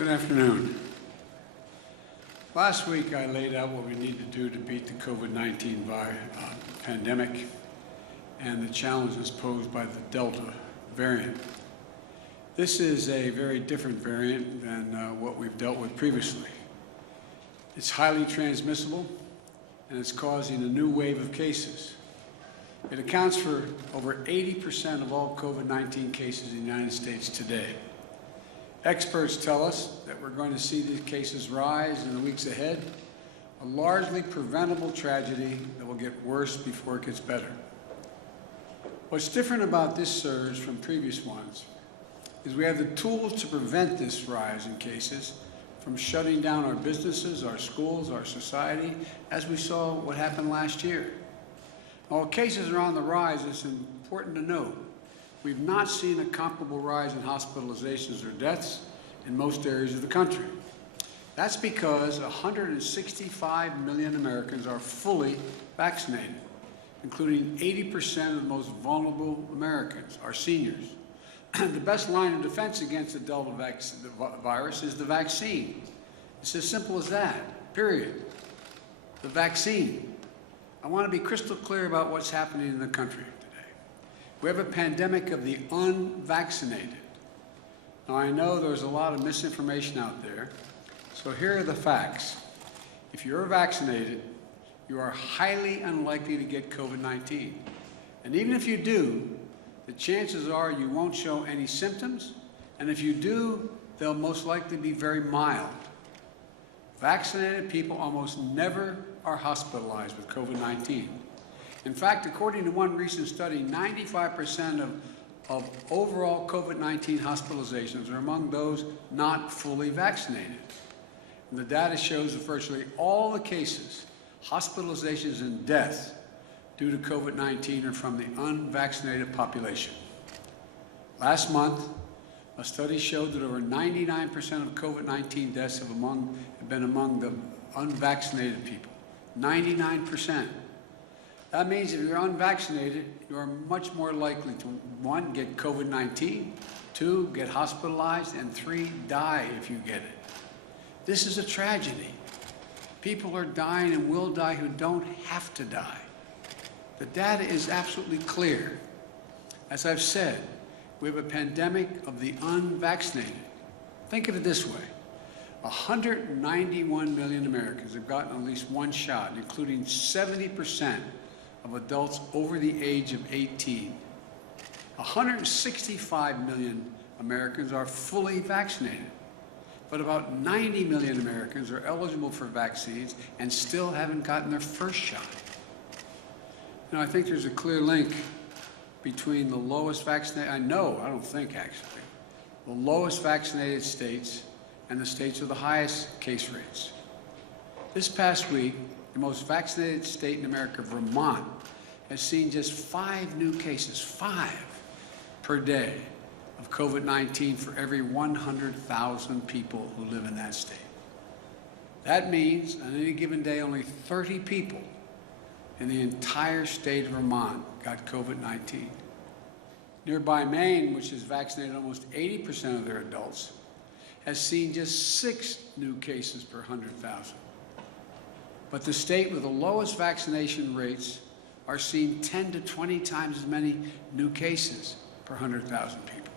Good afternoon. Last week I laid out what we need to do to beat the COVID-19 pandemic and the challenges posed by the Delta variant. This is a very different variant than what we've dealt with previously. It's highly transmissible and it's causing a new wave of cases. It accounts for over 80% of all COVID-19 cases in the United States today. Experts tell us that we're going to see these cases rise in the weeks ahead, a largely preventable tragedy that will get worse before it gets better. What's different about this surge from previous ones is we have the tools to prevent this rise in cases from shutting down our businesses, our schools, our society, as we saw what happened last year. While cases are on the rise, it's important to note we've not seen a comparable rise in hospitalizations or deaths in most areas of the country. That's because 165 million Americans are fully vaccinated, including 80% of the most vulnerable Americans, our seniors. The best line of defense against the Delta virus is the vaccine. It's as simple as that, period. The vaccine. I want to be crystal clear about what's happening in the country. We have a pandemic of the unvaccinated. Now, I know there's a lot of misinformation out there, so here are the facts. If you're vaccinated, you are highly unlikely to get COVID-19. And even if you do, the chances are you won't show any symptoms, and if you do, they'll most likely be very mild. Vaccinated people almost never are hospitalized with COVID-19. In fact, according to one recent study, 95% of overall COVID-19 hospitalizations are among those not fully vaccinated. And the data shows that virtually all the cases, hospitalizations and deaths due to COVID-19 are from the unvaccinated population. Last month, a study showed that over 99% of COVID-19 deaths have been among the unvaccinated people. 99%. That means if you're unvaccinated, you are much more likely to, 1, get COVID-19, 2, get hospitalized, and 3, die if you get it. This is a tragedy. People are dying and will die who don't have to die. The data is absolutely clear. As I've said, we have a pandemic of the unvaccinated. Think of it this way. 191 million Americans have gotten at least one shot, including 70% of adults over the age of 18. 165 million Americans are fully vaccinated, but about 90 million Americans are eligible for vaccines and still haven't gotten their first shot. Now, I think there's a clear link between the lowest vaccinated, I don't think actually, the lowest vaccinated states and the states with the highest case rates. This past week, the most vaccinated state in America, Vermont, has seen just 5 new cases, 5 per day of COVID-19 for every 100,000 people who live in that state. That means on any given day, only 30 people in the entire state of Vermont got COVID-19. Nearby Maine, which has vaccinated almost 80% of their adults, has seen just 6 new cases per 100,000. But the state with the lowest vaccination rates are seeing 10 to 20 times as many new cases per 100,000 people.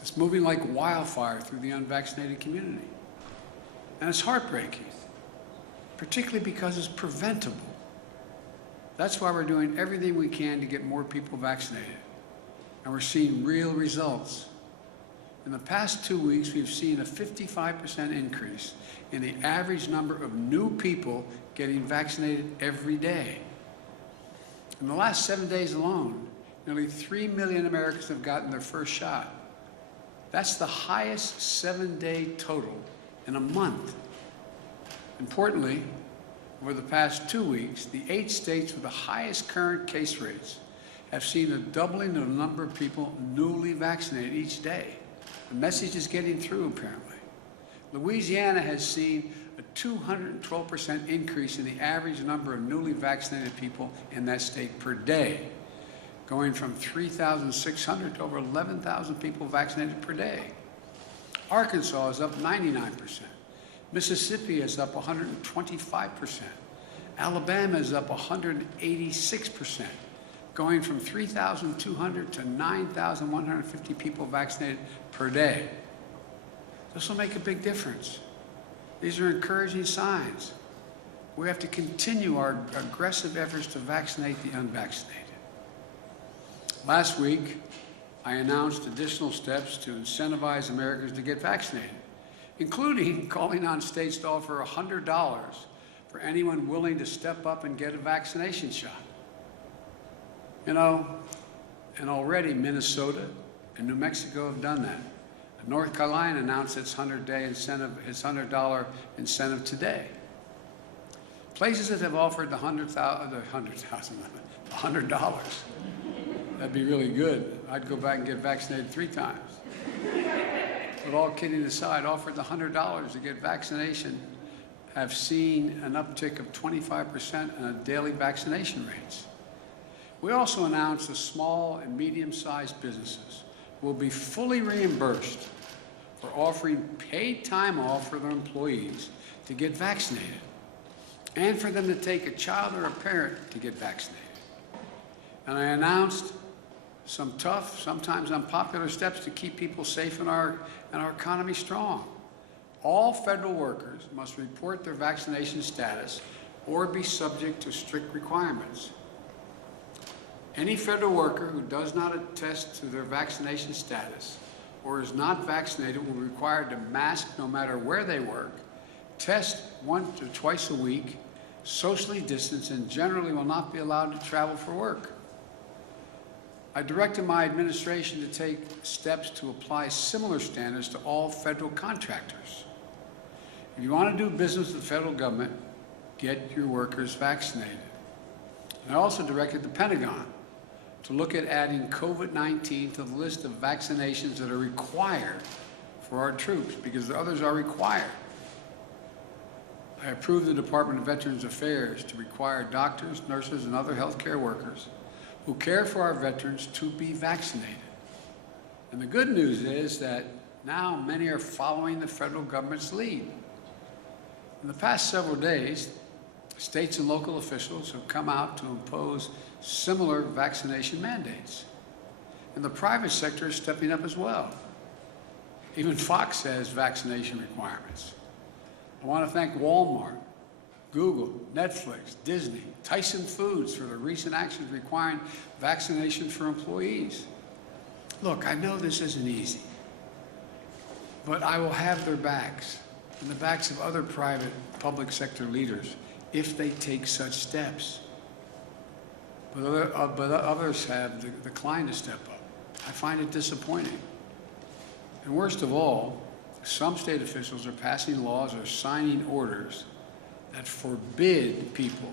It's moving like wildfire through the unvaccinated community. And it's heartbreaking, particularly because it's preventable. That's why we're doing everything we can to get more people vaccinated. And we're seeing real results. In the past 2 weeks, we've seen a 55% increase in the average number of new people getting vaccinated every day. In the last 7 days alone, nearly 3 million Americans have gotten their first shot. That's the highest 7-day total in a month. Importantly, over the past 2 weeks, the 8 states with the highest current case rates have seen a doubling of the number of people newly vaccinated each day. The message is getting through, apparently. Louisiana has seen a 212% increase in the average number of newly vaccinated people in that state per day, going from 3,600 to over 11,000 people vaccinated per day. Arkansas is up 99%. Mississippi is up 125%. Alabama is up 186%, going from 3,200 to 9,150 people vaccinated per day. This will make a big difference. These are encouraging signs. We have to continue our aggressive efforts to vaccinate the unvaccinated. Last week, I announced additional steps to incentivize Americans to get vaccinated, including calling on states to offer $100 for anyone willing to step up and get a vaccination shot. You know, and already Minnesota and New Mexico have done that. North Carolina announced its $100 incentive today. Places that have offered the $100, that'd be really good. I'd go back and get vaccinated 3 times. But all kidding aside, offered the $100 to get vaccination have seen an uptick of 25% in daily vaccination rates. We also announced that small and medium-sized businesses will be fully reimbursed for offering paid time off for their employees to get vaccinated, and for them to take a child or a parent to get vaccinated. And I announced some tough, sometimes unpopular steps to keep people safe and our economy strong. All federal workers must report their vaccination status or be subject to strict requirements. Any federal worker who does not attest to their vaccination status or is not vaccinated will be required to mask no matter where they work, test once or twice a week, socially distance, and generally will not be allowed to travel for work. I directed my administration to take steps to apply similar standards to all federal contractors. If you want to do business with the federal government, get your workers vaccinated. And I also directed the Pentagon to look at adding COVID-19 to the list of vaccinations that are required for our troops, because the others are required. I approved the Department of Veterans Affairs to require doctors, nurses, and other healthcare workers who care for our veterans to be vaccinated. And the good news is that now many are following the federal government's lead. In the past several days, states and local officials have come out to impose similar vaccination mandates. And the private sector is stepping up as well. Even Fox has vaccination requirements. I want to thank Walmart, Google, Netflix, Disney, Tyson Foods for the recent actions requiring vaccination for employees. Look, I know this isn't easy, but I will have their backs and the backs of other private public sector leaders if they take such steps. But others have declined to step up. I find it disappointing. And worst of all, some state officials are passing laws or signing orders that forbid people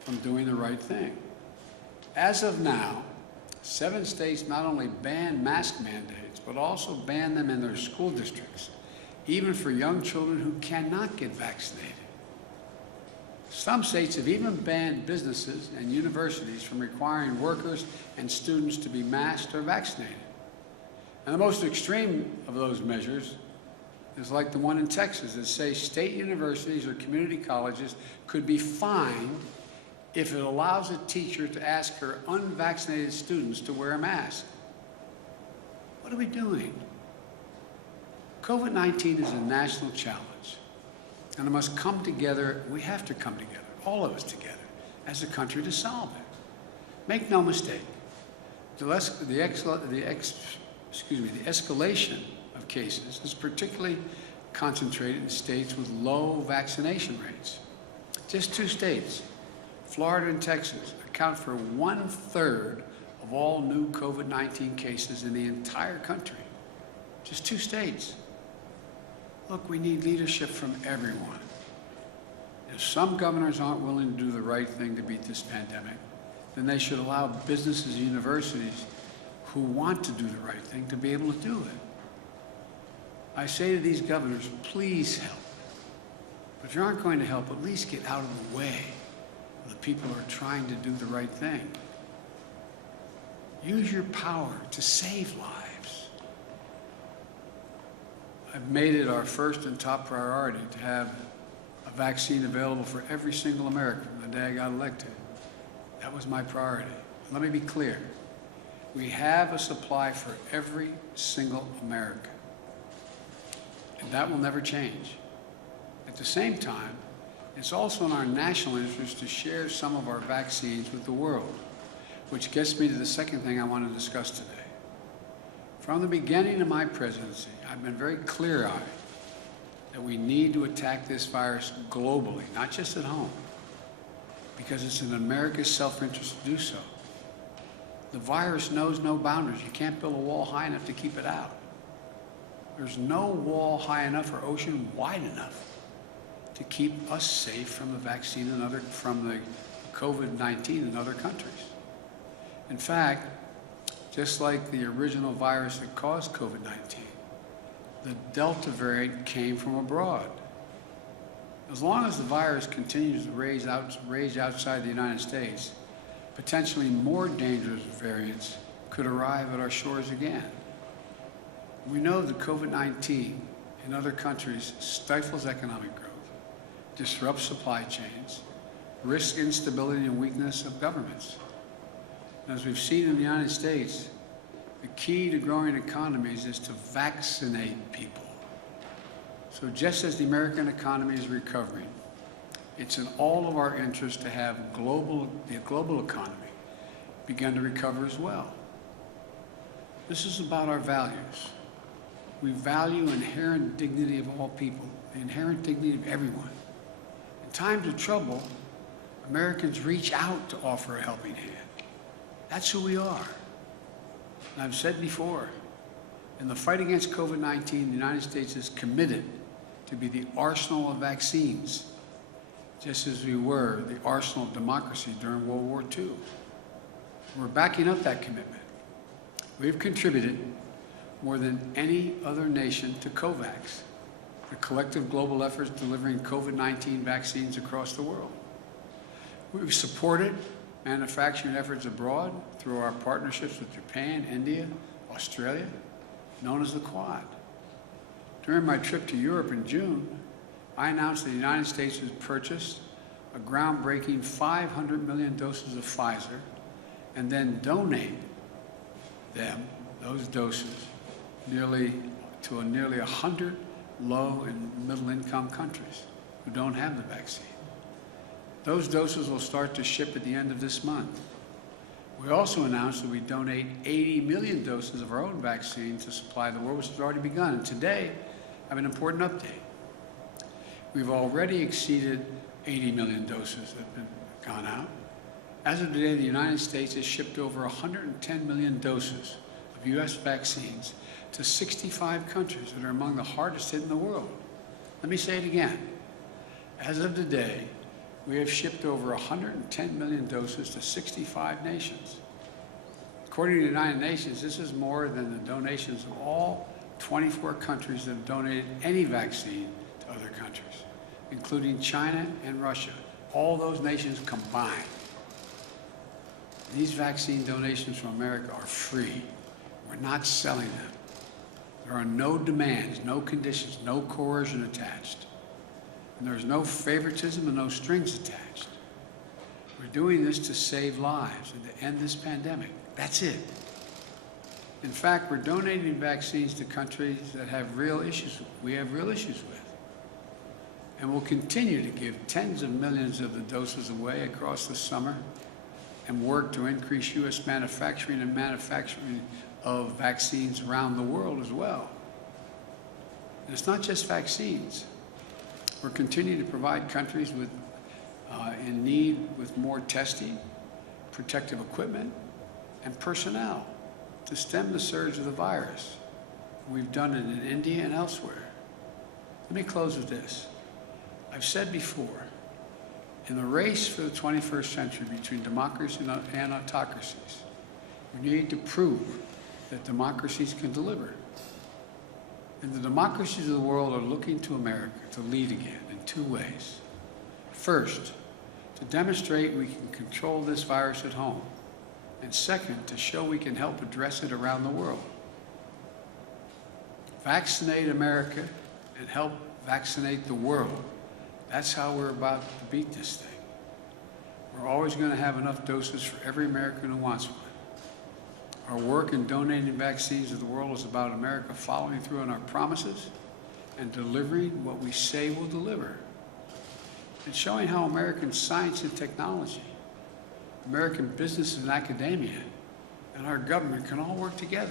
from doing the right thing. As of now, 7 states not only ban mask mandates, but also ban them in their school districts, even for young children who cannot get vaccinated. Some states have even banned businesses and universities from requiring workers and students to be masked or vaccinated. And the most extreme of those measures is like the one in Texas that says state universities or community colleges could be fined if it allows a teacher to ask her unvaccinated students to wear a mask. What are we doing? COVID-19 is a national challenge, and it must come together. We have to come together, all of us together, as a country to solve it. Make no mistake, the escalation of cases is particularly concentrated in states with low vaccination rates. Just 2 states, Florida and Texas, account for 1/3 of all new COVID-19 cases in the entire country. Just 2 states. Look, we need leadership from everyone. If some governors aren't willing to do the right thing to beat this pandemic, then they should allow businesses and universities who want to do the right thing to be able to do it. I say to these governors, please help. But if you aren't going to help, at least get out of the way of the people who are trying to do the right thing. Use your power to save lives. I've made it our first and top priority to have a vaccine available for every single American from the day I got elected. That was my priority. Let me be clear. We have a supply for every single American, and that will never change. At the same time, it's also in our national interest to share some of our vaccines with the world, which gets me to the second thing I want to discuss today. From the beginning of my presidency, I've been very clear-eyed that we need to attack this virus globally, not just at home, because it's in America's self-interest to do so. The virus knows no boundaries. You can't build a wall high enough to keep it out. There's no wall high enough or ocean wide enough to keep us safe from the vaccine and from the COVID-19 in other countries. In fact, just like the original virus that caused COVID-19, the Delta variant came from abroad. As long as the virus continues to rage outside the United States, potentially more dangerous variants could arrive at our shores again. We know that COVID-19 in other countries stifles economic growth, disrupts supply chains, risks instability and weakness of governments. And as we've seen in the United States, the key to growing economies is to vaccinate people. So just as the American economy is recovering, it's in all of our interest to have the global economy begin to recover as well. This is about our values. We value inherent dignity of all people, the inherent dignity of everyone. In times of trouble, Americans reach out to offer a helping hand. That's who we are. And I've said before, in the fight against COVID-19, the United States is committed to be the arsenal of vaccines, just as we were the arsenal of democracy during World War II. We're backing up that commitment. We've contributed more than any other nation to COVAX, the collective global efforts delivering COVID-19 vaccines across the world. We've supported manufacturing efforts abroad through our partnerships with Japan, India, Australia, known as the Quad. During my trip to Europe in June, I announced that the United States has purchased a groundbreaking 500 million doses of Pfizer and then donate those doses, to nearly 100 low and middle income countries who don't have the vaccine. Those doses will start to ship at the end of this month. We also announced that we donate 80 million doses of our own vaccine to supply the world, which has already begun. And today, I have an important update. We've already exceeded 80 million doses that have been gone out. As of today, the United States has shipped over 110 million doses of U.S. vaccines to 65 countries that are among the hardest hit in the world. Let me say it again. As of today, we have shipped over 110 million doses to 65 nations. According to the United Nations, this is more than the donations of all 24 countries that have donated any vaccine to other countries, including China and Russia, all those nations combined. These vaccine donations from America are free. We're not selling them. There are no demands, no conditions, no coercion attached. And there's no favoritism and no strings attached. We're doing this to save lives and to end this pandemic. That's it. In fact, we're donating vaccines to countries that have real issues we have real issues with. And we'll continue to give tens of millions of the doses away across the summer and work to increase U.S. manufacturing and manufacturing of vaccines around the world as well. And it's not just vaccines. We're continuing to provide countries in need with more testing, protective equipment, and personnel to stem the surge of the virus. We've done it in India and elsewhere. Let me close with this. I've said before, in the race for the 21st century between democracy and autocracies, we need to prove that democracies can deliver. And the democracies of the world are looking to America to lead again in two ways. First, to demonstrate we can control this virus at home. And second, to show we can help address it around the world. Vaccinate America and help vaccinate the world. That's how we're about to beat this thing. We're always going to have enough doses for every American who wants one. Our work in donating vaccines to the world is about America following through on our promises and delivering what we say we'll deliver. And showing how American science and technology, American business and academia, and our government can all work together.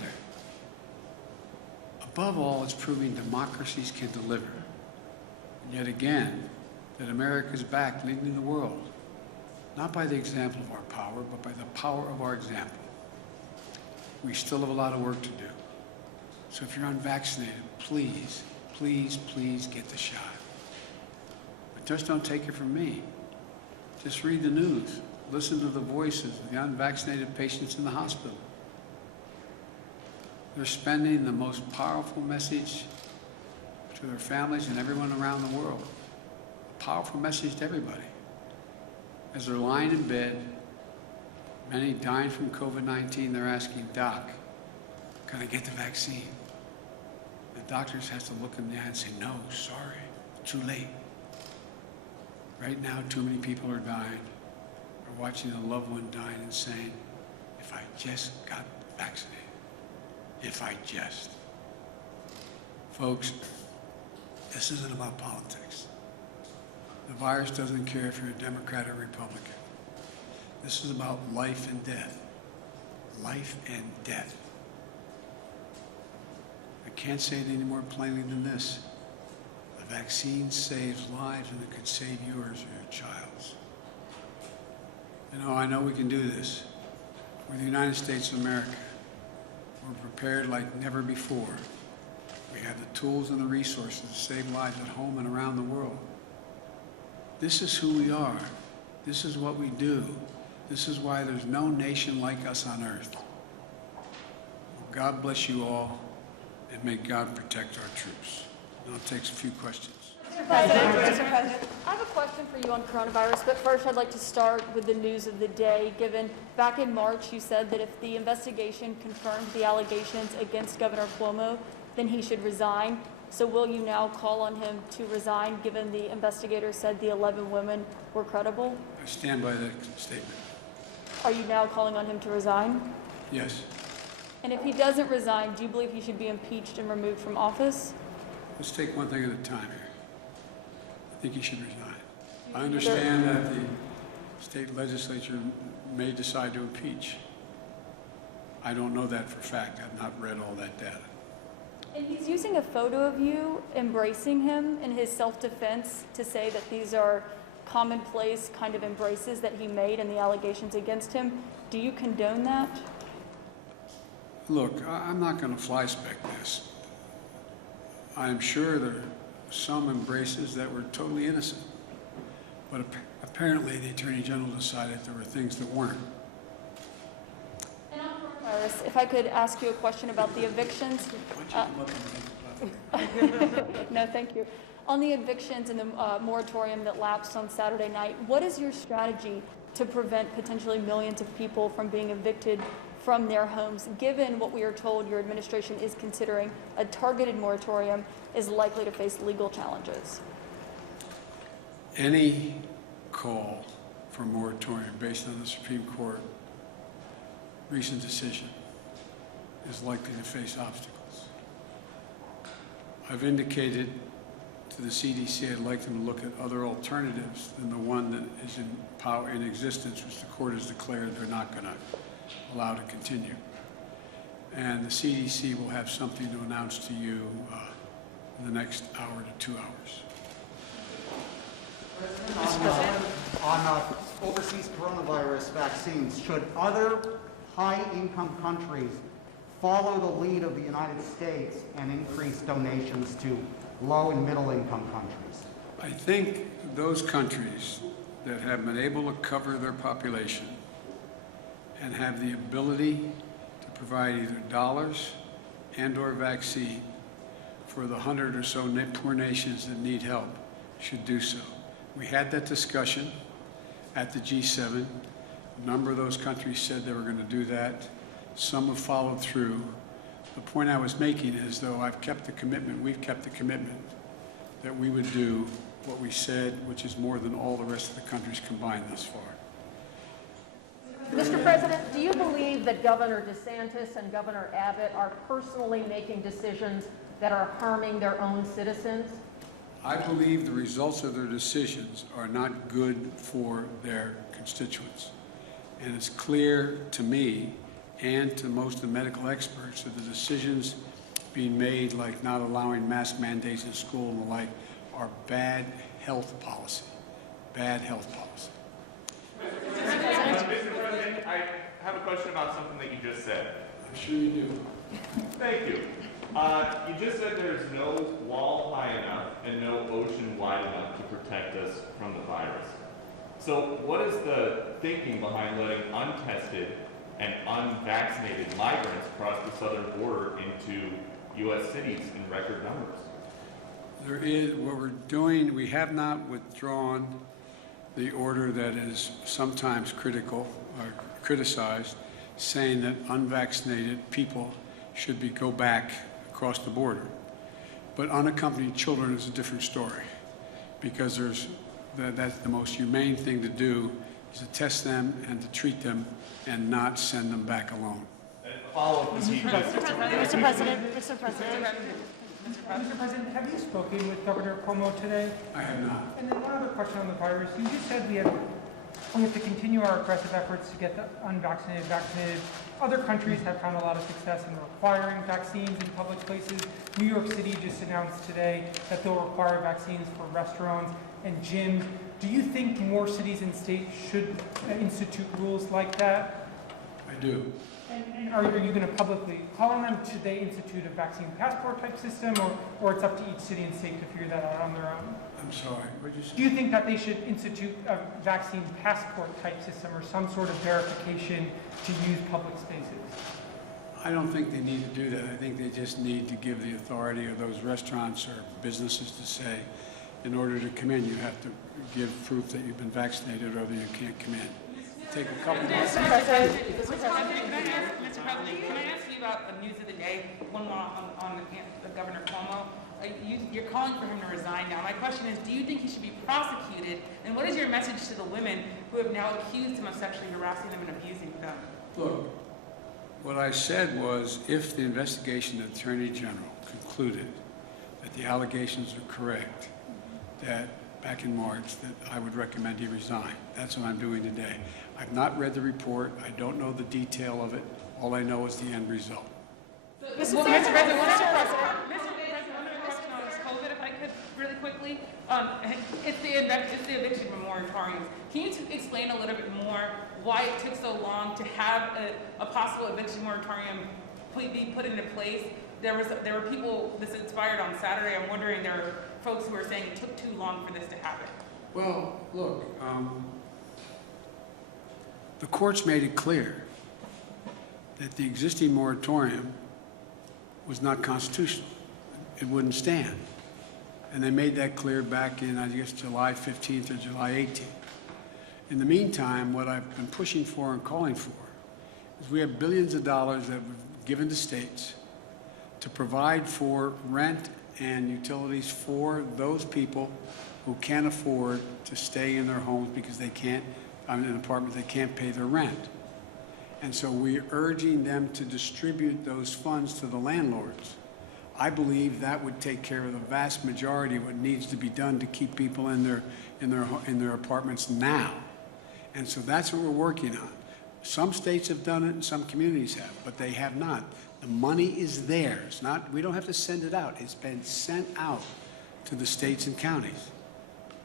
Above all, it's proving democracies can deliver. And yet again, that America is back leading the world, not by the example of our power, but by the power of our example. We still have a lot of work to do. So if you're unvaccinated, please, please, please get the shot. But just don't take it from me. Just read the news. Listen to the voices of the unvaccinated patients in the hospital. They're spending the most powerful message to their families and everyone around the world. A powerful message to everybody. As they're lying in bed, many dying from COVID-19, they're asking, Doc, can I get the vaccine? The doctors have to look in the eye and say, no, sorry, too late. Right now, too many people are dying, or watching a loved one dying and saying, if I just got vaccinated, if I just. Folks, this isn't about politics. The virus doesn't care if you're a Democrat or Republican. This is about life and death. Life and death. I can't say it any more plainly than this. The vaccine saves lives, and it could save yours or your child's. You know, I know we can do this. We're the United States of America. We're prepared like never before. We have the tools and the resources to save lives at home and around the world. This is who we are. This is what we do. This is why there's no nation like us on earth. Well, God bless you all, and may God protect our troops. Now it takes a few questions. Mr. President, I have a question for you on coronavirus, but first I'd like to start with the news of the day, given back in March you said that if the investigation confirmed the allegations against Governor Cuomo, then he should resign. So will you now call on him to resign, given the investigators said the 11 women were credible? I stand by that statement. Are you now calling on him to resign? Yes. And if he doesn't resign, do you believe he should be impeached and removed from office? Let's take one thing at a time here. I think he should resign. I understand that the state legislature may decide to impeach. I don't know that for a fact. I've not read all that data. And he's using a photo of you embracing him in his self-defense to say that these are commonplace kind of embraces that he made and the allegations against him. Do you condone that? Look, I'm not going to fly-spec this. I'm sure there are some embraces that were totally innocent. But apparently the Attorney General decided there were things that weren't. And on coronavirus, if I could ask you a question about the evictions. No, thank you. On the evictions and the moratorium that lapsed on Saturday night, what is your strategy to prevent potentially millions of people from being evicted from their homes, given what we are told your administration is considering a targeted moratorium is likely to face legal challenges? Any call for moratorium based on the Supreme Court recent decision is likely to face obstacles. I've indicated to the CDC I'd like them to look at other alternatives than the one that is in power in existence, which the court has declared they're not going to allow to continue. And the CDC will have something to announce to you in the next hour to 2 hours. On overseas coronavirus vaccines, should other high-income countries follow the lead of the United States and increase donations to low and middle-income countries? I think those countries that have been able to cover their population and have the ability to provide either dollars and or vaccine for the 100 or so poor nations that need help should do so. We had that discussion at the G7. A number of those countries said they were going to do that. Some have followed through. The point I was making is, though, I've kept the commitment, we've kept the commitment that we would do what we said, which is more than all the rest of the countries combined thus far. Mr. President, do you believe that Governor DeSantis and Governor Abbott are personally making decisions that are harming their own citizens? I believe the results of their decisions are not good for their constituents. And it's clear to me and to most of the medical experts that the decisions being made, like not allowing mask mandates in school and the like, are bad health policy. Bad health policy. Mr. President, I have a question about something that you just said. I'm sure you do. Thank you. You just said there's no wall high enough and no ocean wide enough to protect us from the virus. So what is the thinking behind letting untested and unvaccinated migrants cross the southern border into U.S. cities in record numbers? There is, what we're doing, we have not withdrawn the order that is sometimes critical or criticized, saying that unvaccinated people should go back across the border. But unaccompanied children is a different story, because that's the most humane thing to do, is to test them and to treat them and not send them back alone. Mr. President. Mr. President, have you spoken with Governor Cuomo today? I have not. And then one other question on the virus. You just said we have to continue our aggressive efforts to get the unvaccinated vaccinated. Other countries have found a lot of success in requiring vaccines in public places. New York City just announced today that they'll require vaccines for restaurants and gyms. Do you think more cities and states should institute rules like that? I do. And are you going to publicly call on them? Should they institute a vaccine passport type system, or it's up to each city and state to figure that out on their own? I'm sorry, what did you say? Do you think that they should institute a vaccine passport type system or some sort of verification to use public spaces? I don't think they need to do that. I think they just need to give the authority of those restaurants or businesses to say, in order to come in, you have to give proof that you've been vaccinated, or that you can't come in. Take a couple months. Mr. President, can I ask you about the news of the day, one more on the Governor Cuomo? You're calling for him to resign now. My question is, do you think he should be prosecuted? And what is your message to the women who have now accused him of sexually harassing them and abusing them? Look, what I said was, if the investigation Attorney General concluded that the allegations are correct, that back in March, that I would recommend he resign. That's what I'm doing today. I've not read the report. I don't know the detail of it. All I know is the end result. Mr. President, one other question on this COVID, if I could, really quickly. It's the eviction moratoriums. Can you explain a little bit more why it took so long to have a possible eviction moratorium be put into place? There were people, this inspired on Saturday. I'm wondering, there are folks who are saying it took too long for this to happen. Well, look, the courts made it clear that the existing moratorium was not constitutional. It wouldn't stand. And they made that clear back in, I guess, July 15th or July 18th. In the meantime, what I've been pushing for and calling for is we have billions of dollars that we've given to states to provide for rent and utilities for those people who can't afford to stay in their homes because they can't, in an apartment, they can't pay their rent. And so we're urging them to distribute those funds to the landlords. I believe that would take care of the vast majority of what needs to be done to keep people in their apartments now. And so that's what we're working on. Some states have done it and some communities have, but they have not. The money is there. It's not, we don't have to send it out. It's been sent out to the states and counties.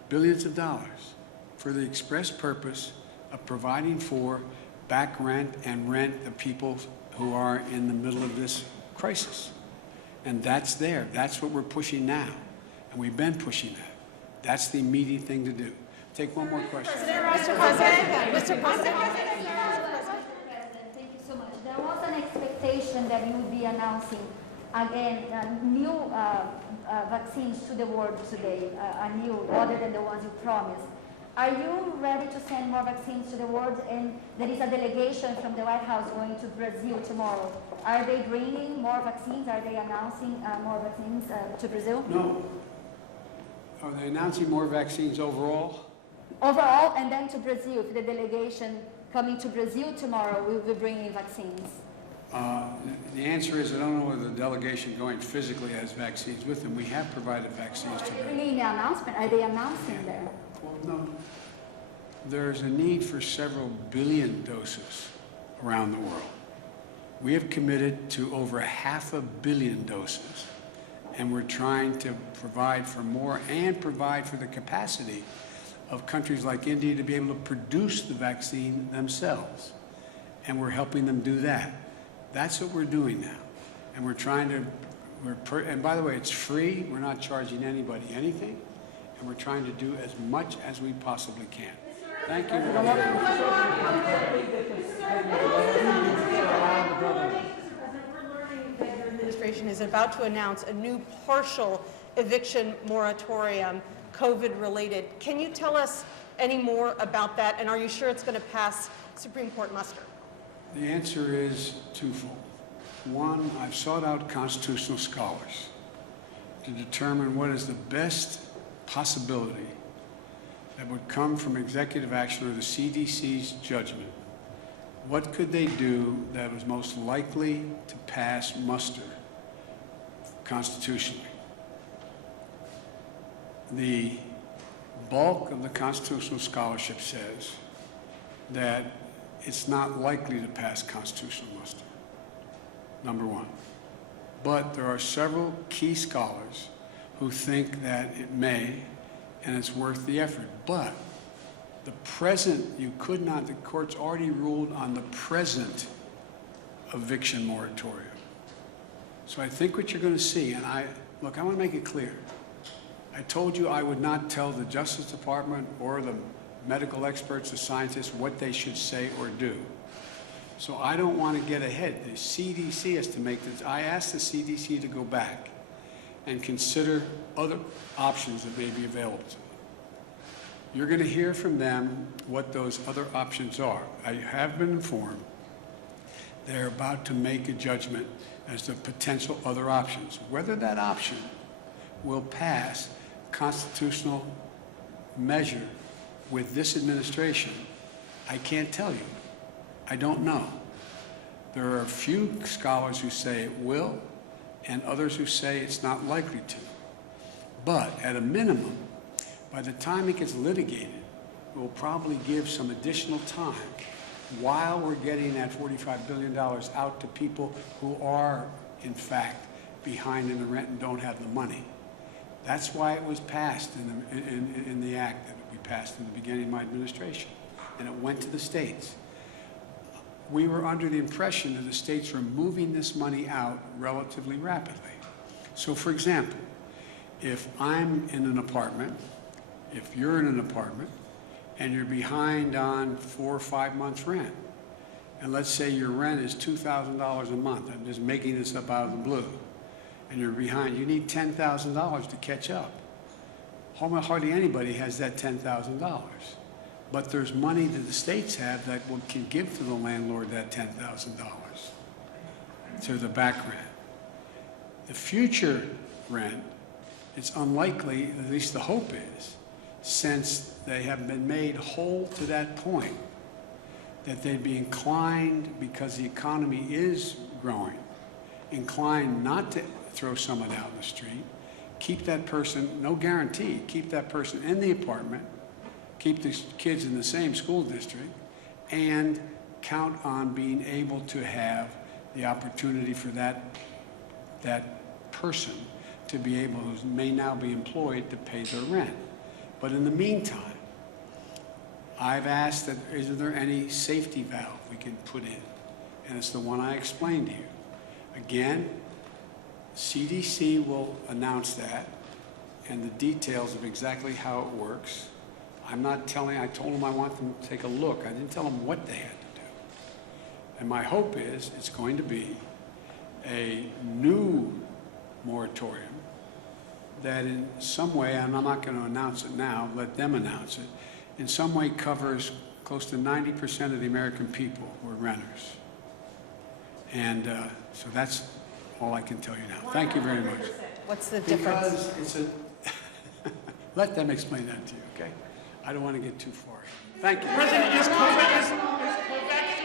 Billions of dollars for the express purpose of providing for back rent and rent the people who are in the middle of this crisis. And that's there. That's what we're pushing now. And we've been pushing that. That's the immediate thing to do. Take one more question. Mr. President. Mr. President, thank you so much. There was an expectation that you would be announcing again new vaccines to the world today, other than the ones you promised. Are you ready to send more vaccines to the world? And there is a delegation from the White House going to Brazil tomorrow. Are they bringing more vaccines? Are they announcing more vaccines to Brazil? No. Are they announcing more vaccines overall? Overall, and then to Brazil, the delegation coming to Brazil tomorrow will be bringing vaccines. The answer is I don't know whether the delegation going physically has vaccines with them. We have provided vaccines to them. Bringing the announcement, are they announcing there? Well, no. There's a need for several billion doses around the world. We have committed to over 500 million doses, and we're trying to provide for more and provide for the capacity of countries like India to be able to produce the vaccine themselves. And we're helping them do that. That's what we're doing now. And we're trying to, and by the way, it's free. We're not charging anybody anything. And we're trying to do as much as we possibly can. Thank you. Administration is about to announce a new partial eviction moratorium, COVID-related. Can you tell us any more about that, and are you sure it's going to pass Supreme Court muster? The answer is twofold. One, I've sought out constitutional scholars to determine what is the best possibility that would come from executive action or the CDC's judgment. What could they do that was most likely to pass muster constitutionally? The bulk of the constitutional scholarship says that it's not likely to pass constitutional muster, number one. But there are several key scholars who think that it may, and it's worth the effort. But the present, you could not, the court's already ruled on the present eviction moratorium. So I think what you're going to see, and I want to make it clear. I told you I would not tell the Justice Department or the medical experts, the scientists, what they should say or do. So I don't want to get ahead. The CDC has to make this. I asked the CDC to go back and consider other options that may be available to them. You're going to hear from them what those other options are. I have been informed they're about to make a judgment as to potential other options. Whether that option will pass constitutional measure with this administration, I can't tell you. I don't know. There are a few scholars who say it will, and others who say it's not likely to. But at a minimum, by the time it gets litigated, it will probably give some additional time while we're getting that $45 billion out to people who are, in fact, behind in the rent and don't have the money. That's why it was passed in the act that we passed in the beginning of my administration, and it went to the states. We were under the impression that the states were moving this money out relatively rapidly. So, for example, if I'm in an apartment, if you're in an apartment, and you're behind on 4 or 5 months rent, and let's say your rent is $2,000 a month, I'm just making this up out of the blue, and you're behind, you need $10,000 to catch up. Hardly anybody has that $10,000. But there's money that the states have that can give to the landlord that $10,000 to the back rent. The future rent, it's unlikely, at least the hope is, since they have been made whole to that point, that they'd be inclined, because the economy is growing, inclined not to throw someone out in the street, keep that person, no guarantee, keep that person in the apartment, keep the kids in the same school district, and count on being able to have the opportunity for that person to be able, who may now be employed, to pay their rent. But in the meantime, I've asked that, is there any safety valve we can put in? And it's the one I explained to you. Again, CDC will announce that and the details of exactly how it works. I'm not telling, I told them I want them to take a look. I didn't tell them what they had to do. And my hope is it's going to be a new moratorium that in some way, and I'm not going to announce it now, let them announce it, in some way covers close to 90% of the American people who are renters. And so that's all I can tell you now. Thank you very much. What's the difference? Because it's a, let them explain that to you, okay? I don't want to get too far. Thank you. President, is COVAX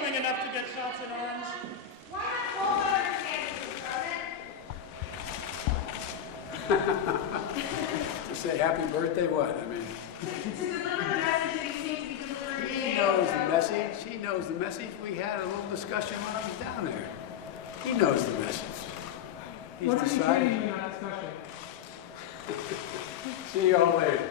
doing enough to get shots in arms? To say happy birthday, what? I mean, To deliver the message that he seems to be delivering. he knows the message. He knows the message. We had a little discussion when I was down there. He knows the message. He's What are you decided. saying in that discussion? See you all later.